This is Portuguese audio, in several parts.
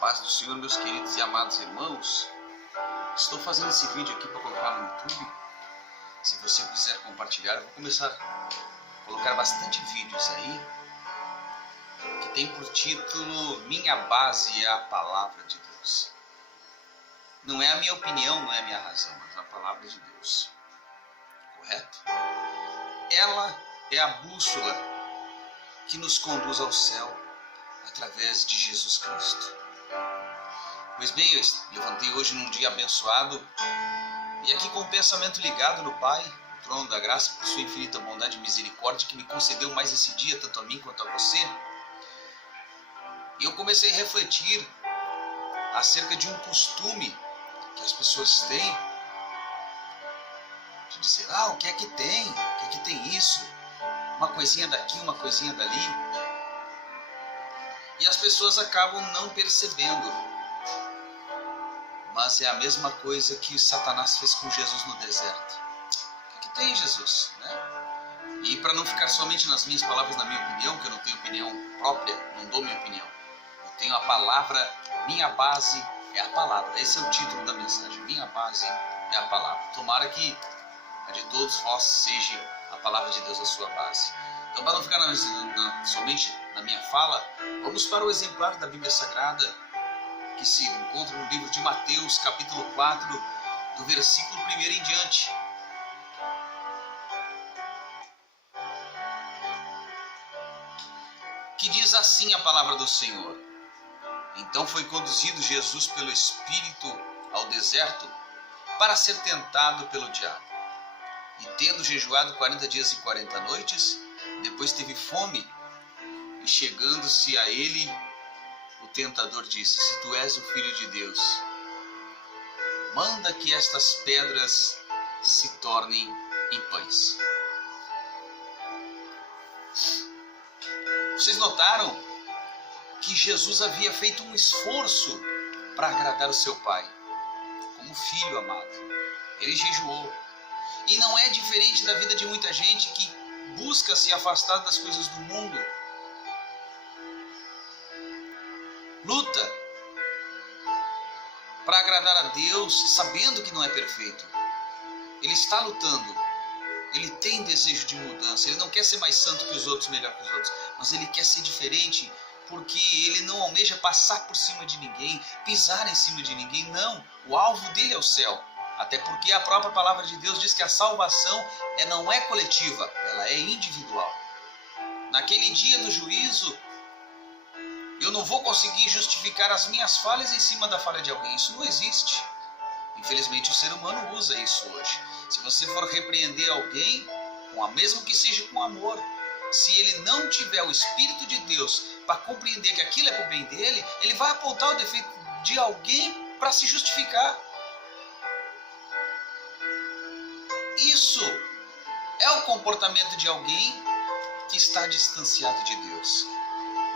Paz do Senhor, meus queridos e amados irmãos. Estou fazendo esse vídeo aqui para colocar no YouTube. Se você quiser compartilhar, eu vou começar a colocar bastante vídeos aí que tem por título Minha Base é a Palavra de Deus. Não é a minha opinião, não é a minha razão, mas a Palavra de Deus. Correto? Ela é a bússola que nos conduz ao céu através de Jesus Cristo. Pois bem, eu levantei hoje num dia abençoado e aqui com o pensamento ligado no Pai, o trono da graça, por sua infinita bondade e misericórdia que me concedeu mais esse dia, tanto a mim quanto a você. E eu comecei a refletir acerca de um costume que as pessoas têm de dizer, o que é que tem? O que é que tem isso? Uma coisinha daqui, uma coisinha dali. E as pessoas acabam não percebendo. Mas é a mesma coisa que Satanás fez com Jesus no deserto. O que tem, Jesus? Né? E para não ficar somente nas minhas palavras, na minha opinião, que eu não tenho opinião própria, não dou minha opinião. Eu tenho a palavra, minha base é a palavra. Esse é o título da mensagem. Minha base é a palavra. Tomara que a de todos vós seja a palavra de Deus a sua base. Então, para não ficar somente na minha fala, vamos para o exemplar da Bíblia Sagrada, que se encontra no livro de Mateus, capítulo 4, do versículo 1 em diante. Que diz assim a palavra do Senhor. Então foi conduzido Jesus pelo Espírito ao deserto para ser tentado pelo diabo. E tendo jejuado 40 dias e 40 noites, depois teve fome, e chegando-se a ele, o tentador disse, se tu és o Filho de Deus, manda que estas pedras se tornem em pães. Vocês notaram que Jesus havia feito um esforço para agradar o seu Pai, como filho amado. Ele jejuou. E não é diferente da vida de muita gente que busca se afastar das coisas do mundo. Luta para agradar a Deus, sabendo que não é perfeito. Ele está lutando. Ele tem desejo de mudança. Ele não quer ser mais santo que os outros, melhor que os outros. Mas ele quer ser diferente porque ele não almeja passar por cima de ninguém, pisar em cima de ninguém. Não, o alvo dele é o céu. Até porque a própria palavra de Deus diz que a salvação não é coletiva, ela é individual. Naquele dia do juízo, eu não vou conseguir justificar as minhas falhas em cima da falha de alguém. Isso não existe. Infelizmente o ser humano usa isso hoje. Se você for repreender alguém, mesmo que seja com amor, se ele não tiver o Espírito de Deus para compreender que aquilo é para o bem dele, ele vai apontar o defeito de alguém para se justificar. Isso é o comportamento de alguém que está distanciado de Deus.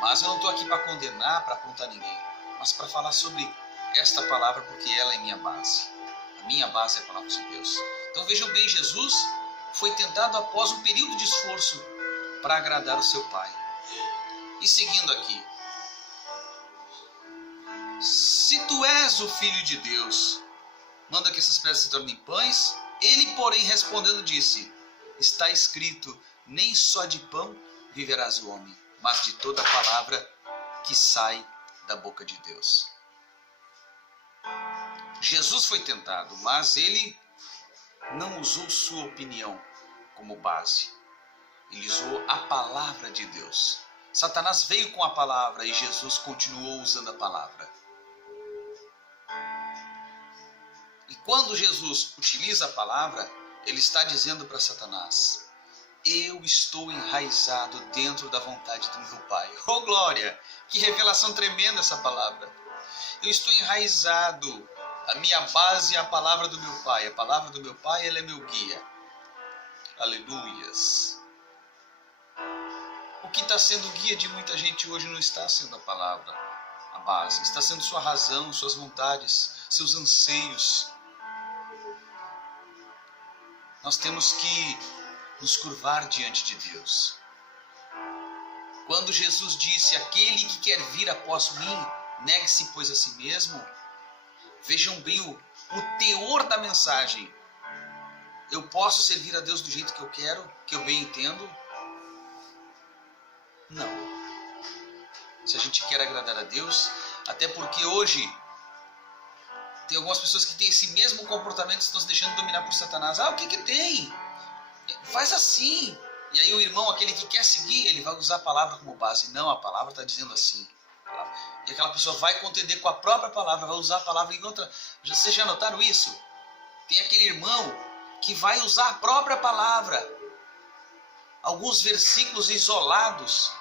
Mas eu não estou aqui para condenar, para apontar ninguém, mas para falar sobre esta palavra, porque ela é minha base. A minha base é a palavra de Deus. Então vejam bem, Jesus foi tentado após um período de esforço para agradar o seu Pai. E seguindo aqui. Se tu és o Filho de Deus, manda que essas pedras se tornem pães. Ele, porém, respondendo, disse, está escrito, nem só de pão viverás o homem, mas de toda a palavra que sai da boca de Deus. Jesus foi tentado, mas ele não usou sua opinião como base. Ele usou a palavra de Deus. Satanás veio com a palavra e Jesus continuou usando a palavra. E quando Jesus utiliza a palavra, ele está dizendo para Satanás, eu estou enraizado dentro da vontade do meu Pai. Oh glória! Que revelação tremenda essa palavra. Eu estou enraizado. A minha base é a palavra do meu Pai. A palavra do meu Pai, ela é meu guia. Aleluias. O que está sendo guia de muita gente hoje não está sendo a palavra, a base. Está sendo sua razão, suas vontades, seus anseios. Nós temos que nos curvar diante de Deus. Quando Jesus disse, aquele que quer vir após mim, Negue-se, pois, a si mesmo. Vejam bem o teor da mensagem. Eu posso servir a Deus do jeito que eu quero, que eu bem entendo? Não. Se a gente quer agradar a Deus, até porque hoje tem algumas pessoas que têm esse mesmo comportamento e estão se deixando dominar por Satanás. O que tem? Faz assim. E aí o irmão, aquele que quer seguir, ele vai usar a palavra como base. Não, a palavra está dizendo assim. E aquela pessoa vai contender com a própria palavra, vai usar a palavra em outra. Vocês já notaram isso? Tem aquele irmão que vai usar a própria palavra. Alguns versículos isolados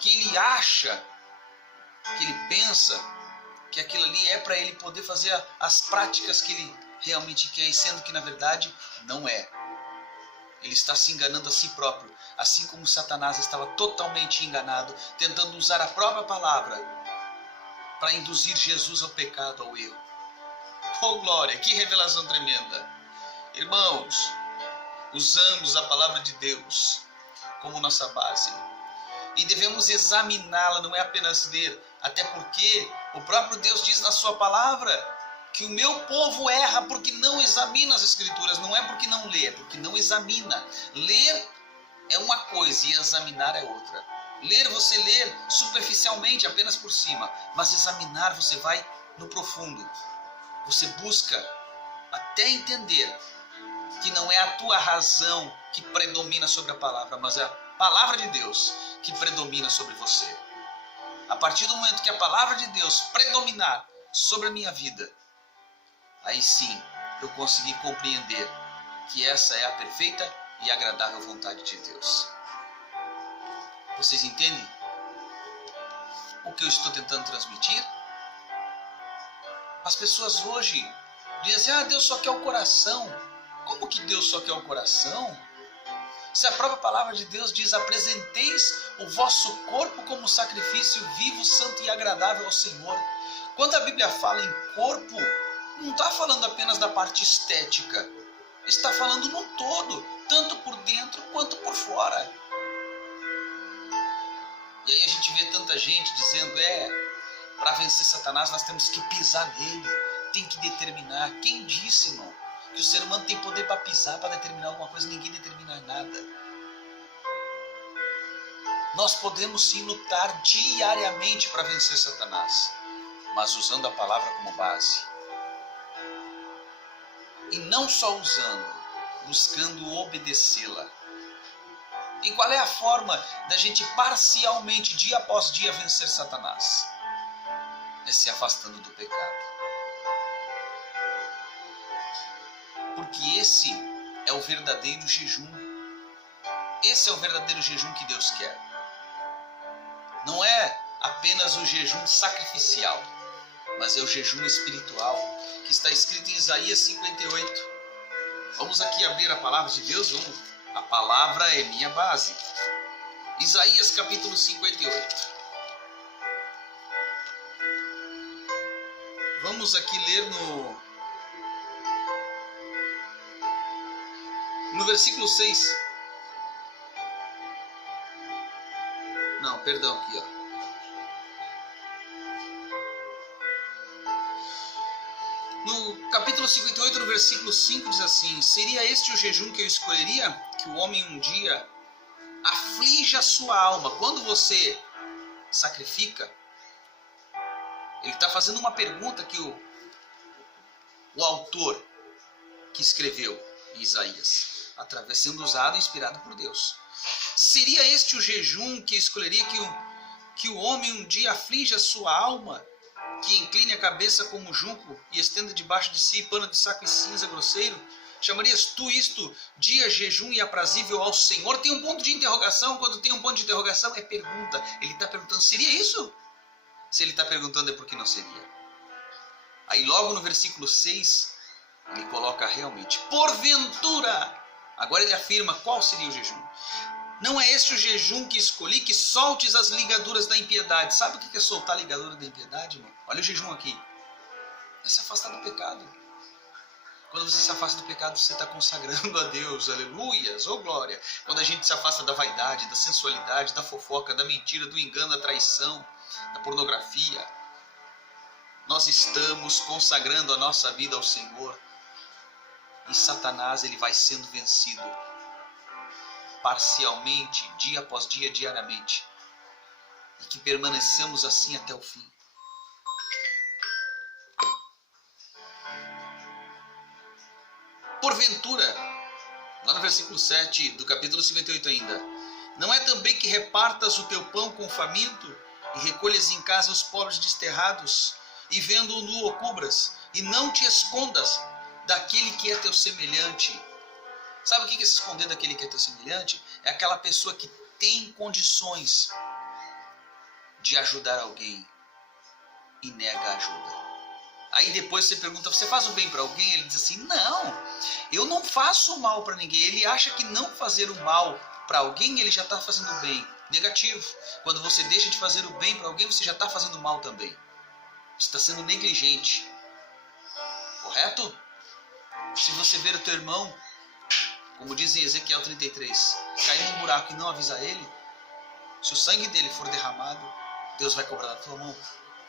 que ele acha, que ele pensa que aquilo ali é para ele poder fazer as práticas que ele realmente quer, sendo que na verdade não é. Ele está se enganando a si próprio, assim como Satanás estava totalmente enganado, tentando usar a própria palavra para induzir Jesus ao pecado, ao erro. Oh glória, que revelação tremenda! Irmãos, usamos a palavra de Deus como nossa base e devemos examiná-la, não é apenas ler, até porque o próprio Deus diz na sua palavra que o meu povo erra porque não examina as Escrituras. Não é porque não lê, é porque não examina. Ler é uma coisa e examinar é outra. Ler, você lê superficialmente, apenas por cima. Mas examinar, você vai no profundo. Você busca até entender que não é a tua razão que predomina sobre a palavra, mas é a palavra de Deus que predomina sobre você. A partir do momento que a palavra de Deus predominar sobre a minha vida, aí sim eu consegui compreender que essa é a perfeita e agradável vontade de Deus. Vocês entendem o que eu estou tentando transmitir? As pessoas hoje dizem assim, Deus só quer o coração. Como que Deus só quer o coração? Se a própria palavra de Deus diz, apresenteis o vosso corpo como sacrifício vivo, santo e agradável ao Senhor. Quando a Bíblia fala em corpo, não está falando apenas da parte estética, está falando no todo, tanto por dentro quanto por fora. E aí a gente vê tanta gente dizendo, para vencer Satanás nós temos que pisar nele, tem que determinar. Quem disse, irmão, que o ser humano tem poder para pisar, para determinar alguma coisa? Ninguém determina nada. Nós podemos sim lutar diariamente para vencer Satanás, mas usando a palavra como base. E não só usando, buscando obedecê-la. E qual é a forma da gente parcialmente, dia após dia, vencer Satanás? É se afastando do pecado. Porque esse é o verdadeiro jejum. Esse é o verdadeiro jejum que Deus quer. Não é apenas o jejum sacrificial, mas é o jejum espiritual, que está escrito em Isaías 58. Vamos aqui abrir a palavra de Deus. A palavra é minha base. Isaías capítulo 58. Vamos aqui ler no versículo 6. Não, perdão, aqui, ó. No capítulo 58, no versículo 5, diz assim: seria este o jejum que eu escolheria? Que o homem um dia aflige a sua alma. Quando você sacrifica, ele está fazendo uma pergunta que o autor que escreveu Isaías, através sendo usado e inspirado por Deus. Seria este o jejum que escolheria? Que o homem um dia aflige a sua alma, que incline a cabeça como junco e estenda debaixo de si pano de saco e cinza grosseiro? Chamarias tu isto dia, jejum e aprazível ao Senhor? Tem um ponto de interrogação. Quando tem um ponto de interrogação é pergunta. Ele está perguntando, seria isso? Se ele está perguntando é porque não seria. Aí logo no versículo 6, ele coloca realmente, porventura. Agora ele afirma qual seria o jejum. Não é este o jejum que escolhi, que soltes as ligaduras da impiedade. Sabe o que é soltar a ligadura da impiedade, irmão? Olha o jejum aqui. É se afastar do pecado. Quando você se afasta do pecado, você está consagrando a Deus. Aleluias, oh glória. Quando a gente se afasta da vaidade, da sensualidade, da fofoca, da mentira, do engano, da traição, da pornografia, nós estamos consagrando a nossa vida ao Senhor. E Satanás, ele vai sendo vencido parcialmente, dia após dia, diariamente. E que permaneçamos assim até o fim. Porventura, lá no versículo 7 do capítulo 58 ainda, não é também que repartas o teu pão com o faminto e recolhas em casa os pobres desterrados e vendo-o nu o cubras e não te escondas daquele que é teu semelhante? Sabe o que é se esconder daquele que é teu semelhante? É aquela pessoa que tem condições de ajudar alguém e nega a ajuda. Aí depois você pergunta, você faz o bem para alguém? Ele diz assim, não, eu não faço o mal para ninguém. Ele acha que não fazer o mal para alguém, ele já está fazendo o bem. Negativo. Quando você deixa de fazer o bem para alguém, você já está fazendo o mal também. Você está sendo negligente. Correto? Se você ver o teu irmão, como diz em Ezequiel 33, cair num buraco e não avisar ele, se o sangue dele for derramado, Deus vai cobrar da tua mão.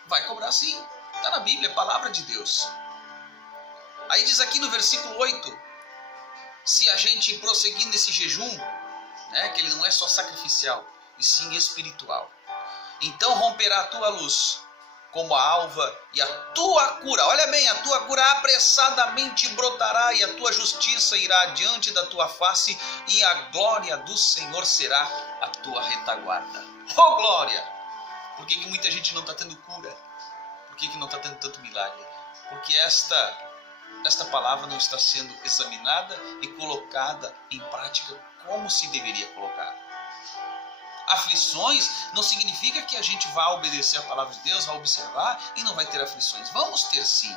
Vai cobrar sim. Está na Bíblia, é palavra de Deus. Aí diz aqui no versículo 8, se a gente prosseguir nesse jejum, né, que ele não é só sacrificial, e sim espiritual, então romperá a tua luz como a alva e a tua cura, olha bem, a tua cura apressadamente brotará e a tua justiça irá diante da tua face e a glória do Senhor será a tua retaguarda. Oh glória! Por que muita gente não está tendo cura? Por que não está tendo tanto milagre? Porque esta palavra não está sendo examinada e colocada em prática como se deveria colocar. Aflições não significa que a gente vá obedecer a palavra de Deus, vai observar e não vai ter aflições. Vamos ter sim.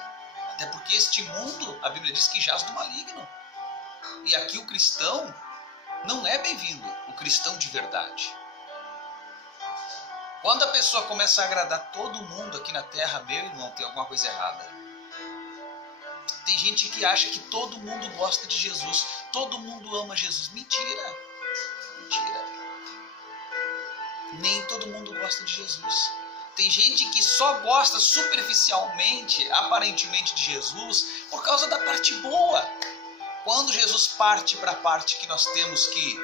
Até porque este mundo, a Bíblia diz que jaz do maligno. E aqui o cristão não é bem-vindo, o cristão de verdade. Quando a pessoa começa a agradar todo mundo aqui na terra, meu irmão, tem alguma coisa errada. Tem gente que acha que todo mundo gosta de Jesus, todo mundo ama Jesus. Mentira. Mentira. Nem todo mundo gosta de Jesus. Tem gente que só gosta superficialmente, aparentemente, de Jesus por causa da parte boa. Quando Jesus parte para a parte que nós temos que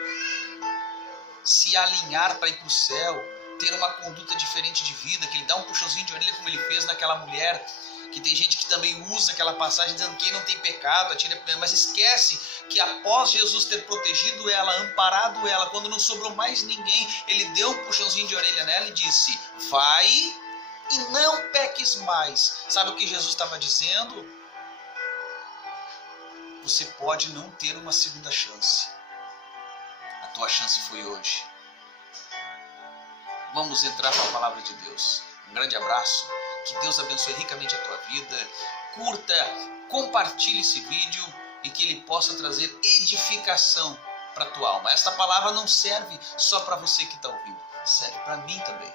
se alinhar para ir para o céu, ter uma conduta diferente de vida, que ele dá um puxãozinho de orelha como ele fez naquela mulher, que tem gente que também usa aquela passagem dizendo que quem não tem pecado atira primeiro, mas esquece que após Jesus ter protegido ela, amparado ela, quando não sobrou mais ninguém, ele deu um puxãozinho de orelha nela e disse, vai e não peques mais. Sabe o que Jesus estava dizendo? Você pode não ter uma segunda chance. A tua chance foi hoje. Vamos entrar com a palavra de Deus. Um grande abraço. Que Deus abençoe ricamente a tua vida. Curta, compartilhe esse vídeo e que ele possa trazer edificação para a tua alma. Esta palavra não serve só para você que está ouvindo. Serve para mim também.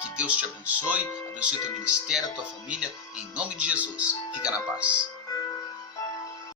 Que Deus te abençoe teu ministério, a tua família. Em nome de Jesus. Fica na paz.